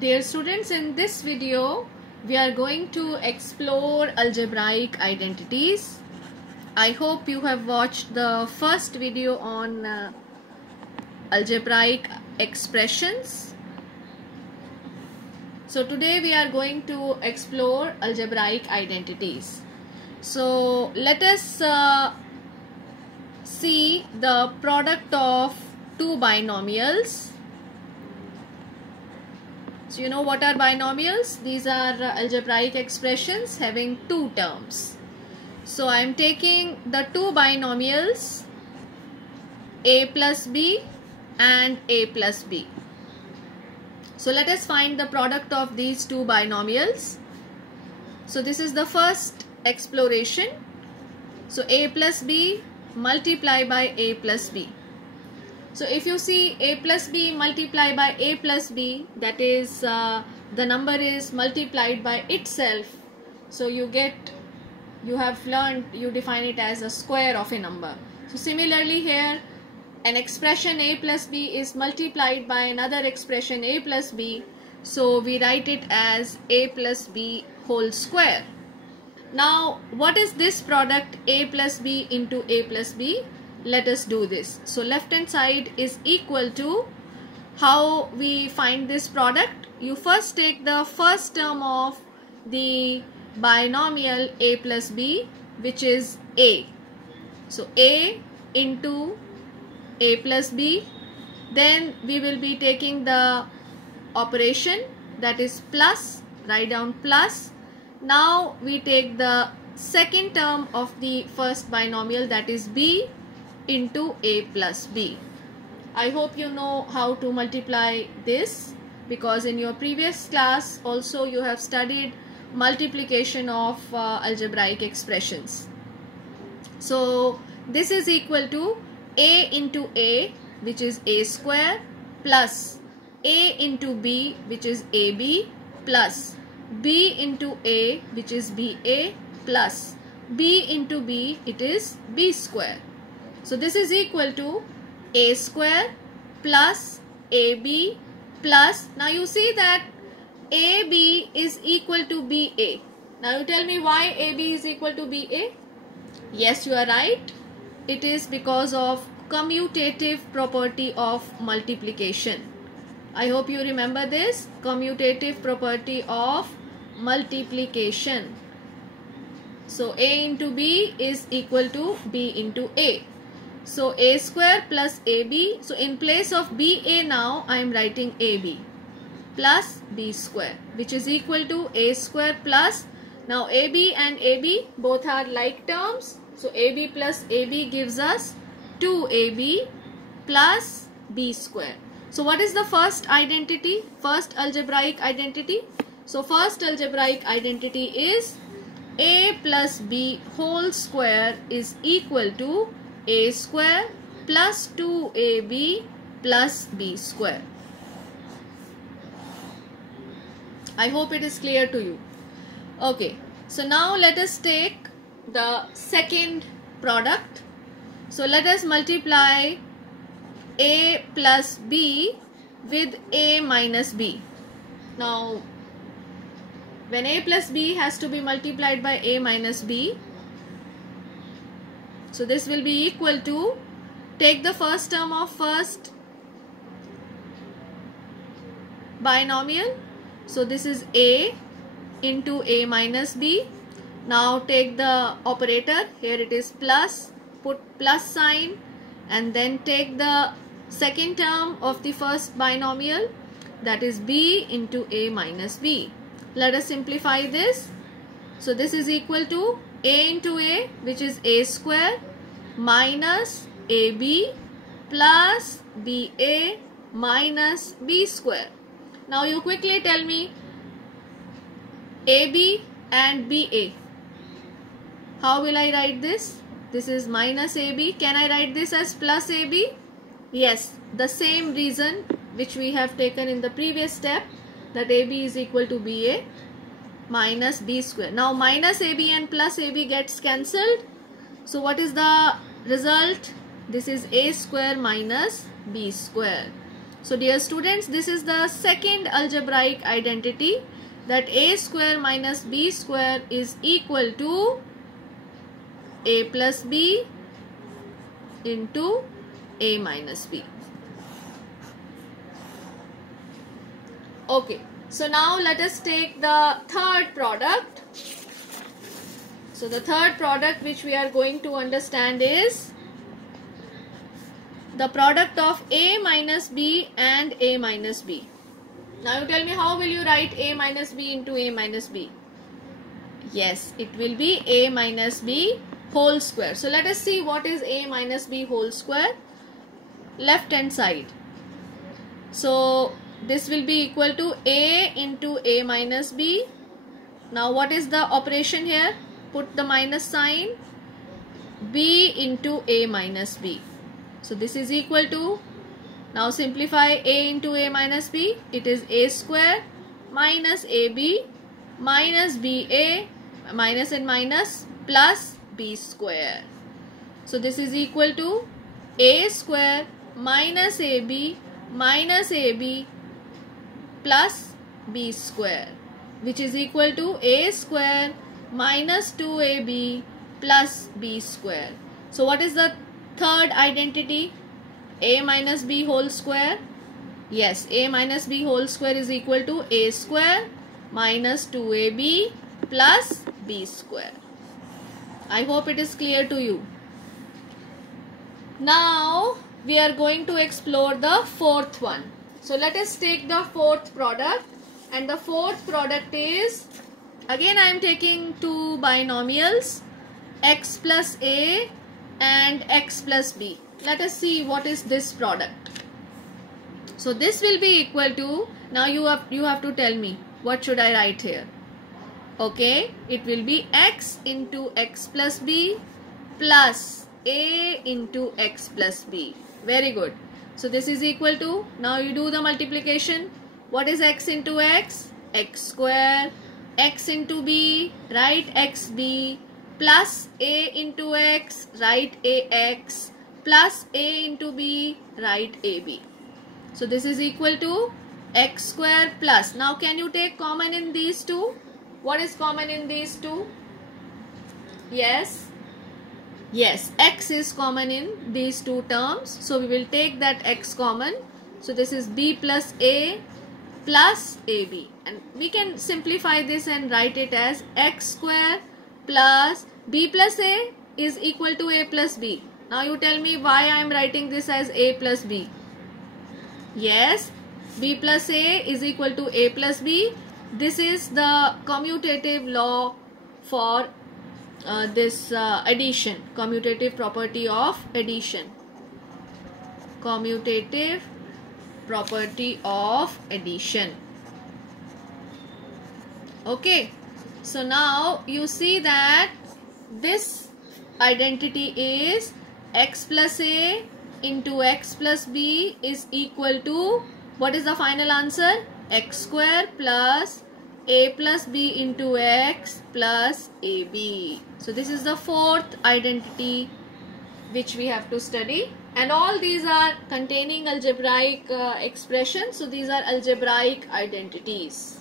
Dear students, in this video we are going to explore algebraic identities. I hope you have watched the first video on algebraic expressions. So today we are going to explore algebraic identities. So let us see the product of two binomials. So you know what are binomials? These are algebraic expressions having two terms. So I am taking the two binomials a plus b and a plus b. So let us find the product of these two binomials. So this is the first exploration. So a plus b multiply by a plus b. So if you see a plus b multiply by a plus b, that is the number is multiplied by itself. So you have learned, you define it as a square of a number. So similarly here, an expression a plus b is multiplied by another expression a plus b. So we write it as a plus b whole square. Now what is this product a plus b into a plus b? Let us do this. So left hand side is equal to, how we find this product? You first take the first term of the binomial a plus b, which is a. So a into a plus b. Then we will be taking the operation, that is plus, write down plus. Now we take the second term of the first binomial, that is b into a plus b. I hope you know how to multiply this, because in your previous class also you have studied multiplication of algebraic expressions. So this is equal to a into a, which is a square, plus a into b, which is ab, plus b into a, which is ba, plus b into b, it is b square. So this is equal to a square plus ab plus, now you see that ab is equal to ba. Now you tell me why ab is equal to ba? Yes, you are right. It is because of commutative property of multiplication. I hope you remember this, commutative property of multiplication. So a into b is equal to b into a. So a square plus ab, so in place of ba now I am writing ab plus b square, which is equal to a square plus, now ab and ab both are like terms, so ab plus ab gives us 2ab plus b square. So what is the first identity, first algebraic identity? So first algebraic identity is a plus b whole square is equal to a square plus 2ab plus b square. I hope it is clear to you. Okay, so now let us take the second product. So let us multiply a plus b with a minus b. Now when a plus b has to be multiplied by a minus b, so this will be equal to, take the first term of first binomial. So this is a into a minus b. Now take the operator, here it is plus, put plus sign, and then take the second term of the first binomial, that is b into a minus b. Let us simplify this. So this is equal to a into a, which is a square, minus ab plus ba minus b square. Now you quickly tell me ab and ba. How will I write this? This is minus ab. Can I write this as plus ab? Yes, the same reason which we have taken in the previous step, that ab is equal to ba minus b square. Now minus ab and plus ab gets cancelled. So what is the result? This is a square minus b square. So dear students, this is the second algebraic identity, that a square minus b square is equal to a plus b into a minus b. Okay, so now let us take the third product. So the third product which we are going to understand is the product of a minus b and a minus b. Now you tell me, how will you write a minus b into a minus b? Yes, it will be a minus b whole square. So let us see what is a minus b whole square. Left hand side. So this will be equal to a into a minus b. Now what is the operation here? Put the minus sign. B into a minus b. So this is equal to, now simplify a into a minus b. It is a square minus ab minus ba, minus and minus, plus b square. So this is equal to a square minus ab minus ab plus b square, which is equal to a square minus 2ab plus b square. So what is the third identity? A minus b whole square. Yes, a minus b whole square is equal to a square minus 2ab plus b square. I hope it is clear to you. Now we are going to explore the fourth one. So let us take the fourth product, and the fourth product is, again I am taking two binomials, x plus a and x plus b. Let us see what is this product. So this will be equal to, now you have to tell me what should I write here. Okay, it will be x into x plus b plus a into x plus b. Very good. So this is equal to, now you do the multiplication. What is x into x? X square. X into b, write xb, plus a into x, write ax, plus a into b, write ab. So this is equal to x square plus, now can you take common in these two? What is common in these two? Yes, x is common in these two terms. So we will take that x common. So this is b plus a plus ab, and we can simplify this and write it as x square plus b plus a is equal to a plus b. Now you tell me why I am writing this as a plus b. Yes, b plus a is equal to a plus b. This is the commutative law for this addition, commutative property of addition. Commutative property of addition. Okay, so now you see that this identity is x plus a into x plus b is equal to, what is the final answer? X square plus a plus b into x plus ab. So this is the fourth identity which we have to study, and all these are containing algebraic expressions. So these are algebraic identities.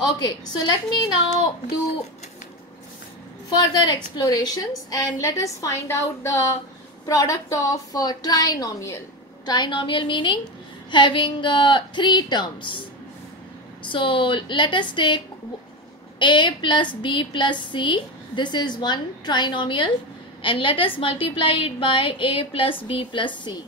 Okay, so let me now do further explorations and let us find out the product of trinomial. Trinomial meaning having three terms. So let us take a plus b plus c. This is one trinomial, and let us multiply it by a plus b plus c.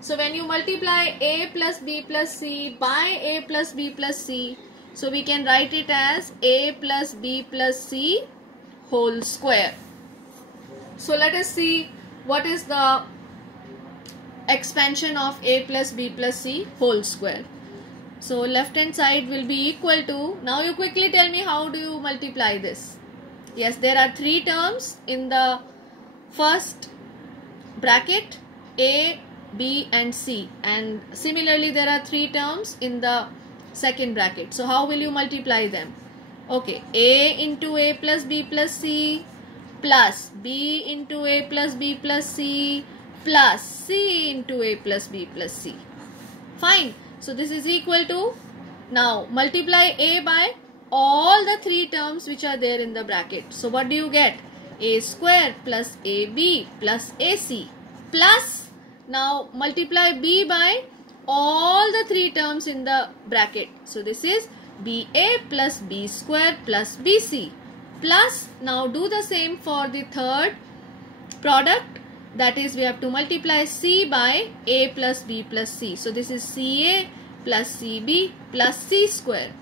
So when you multiply a plus b plus c by a plus b plus c, so we can write it as a plus b plus c whole square. So let us see what is the expansion of a plus b plus c whole square. So left hand side will be equal to, now you quickly tell me how do you multiply this. Yes, there are three terms in the first bracket, a, b and c, and similarly there are three terms in the second bracket. So how will you multiply them? Okay, a into a plus b plus c plus b into a plus b plus c plus c into a plus b plus c. Fine. So this is equal to, now multiply a by all the three terms which are there in the bracket. So what do you get? A square plus ab plus ac plus, now multiply b by all the three terms in the bracket. So this is ba plus b square plus bc plus, now do the same for the third product, that is we have to multiply c by a plus b plus c. So this is ca plus cb plus c square.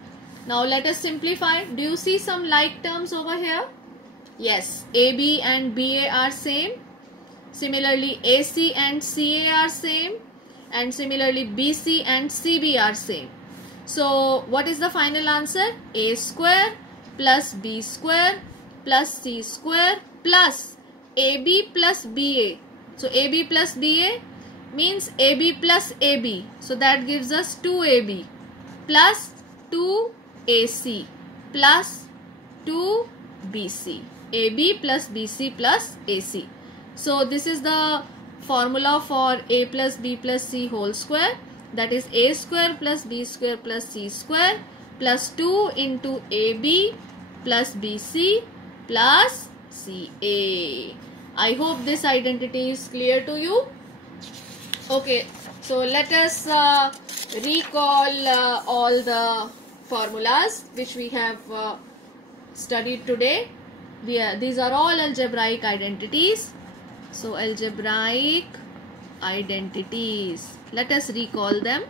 Now let us simplify. Do you see some like terms over here? Yes, ab and ba are same. Similarly ac and ca are same, and similarly bc and cb are same. So what is the final answer? A square plus b square plus c square plus ab plus ba. So ab plus ba means ab plus ab. So that gives us 2ab plus 2ac plus 2bc. ab plus bc plus ac. So this is the formula for a plus b plus c whole square, that is a square plus b square plus c square plus 2 into ab plus bc plus ca. I hope this identity is clear to you. Okay, so let us recall all the formulas which we have studied today. These are all algebraic identities. So algebraic identities, let us recall them.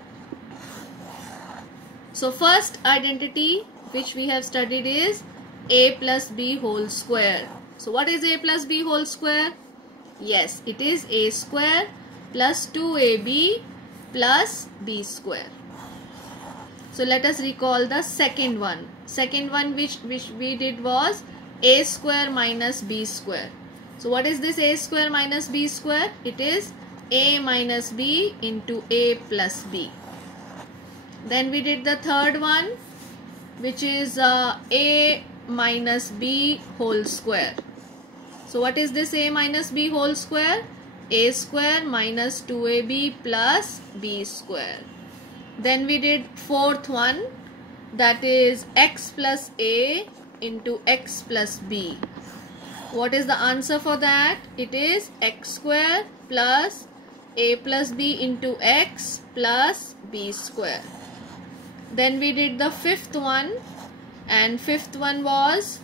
So first identity which we have studied is a plus b whole square. So what is a plus b whole square? Yes, it is a square plus 2ab plus b square. So let us recall the second one. Second one which we did was a square minus b square. So what is this a square minus b square? It is a minus b into a plus b. Then we did the third one, which is a minus b whole square. So what is this a minus b whole square? A square minus 2ab plus b square. Then we did fourth one, that is x plus a into x plus b. What is the answer for that? It is x square plus a plus b into x plus b square. Then we did the fifth one, and fifth one was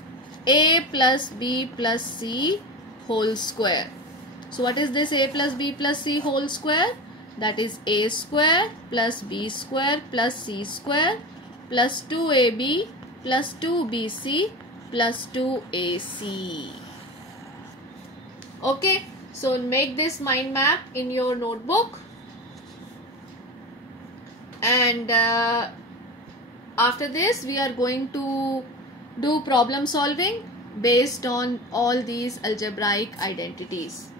a plus b plus c whole square. So what is this a plus b plus c whole square? That is a square plus b square plus c square plus 2ab plus 2bc plus 2ac. Okay, so make this mind map in your notebook, and after this we are going to do problem solving based on all these algebraic identities.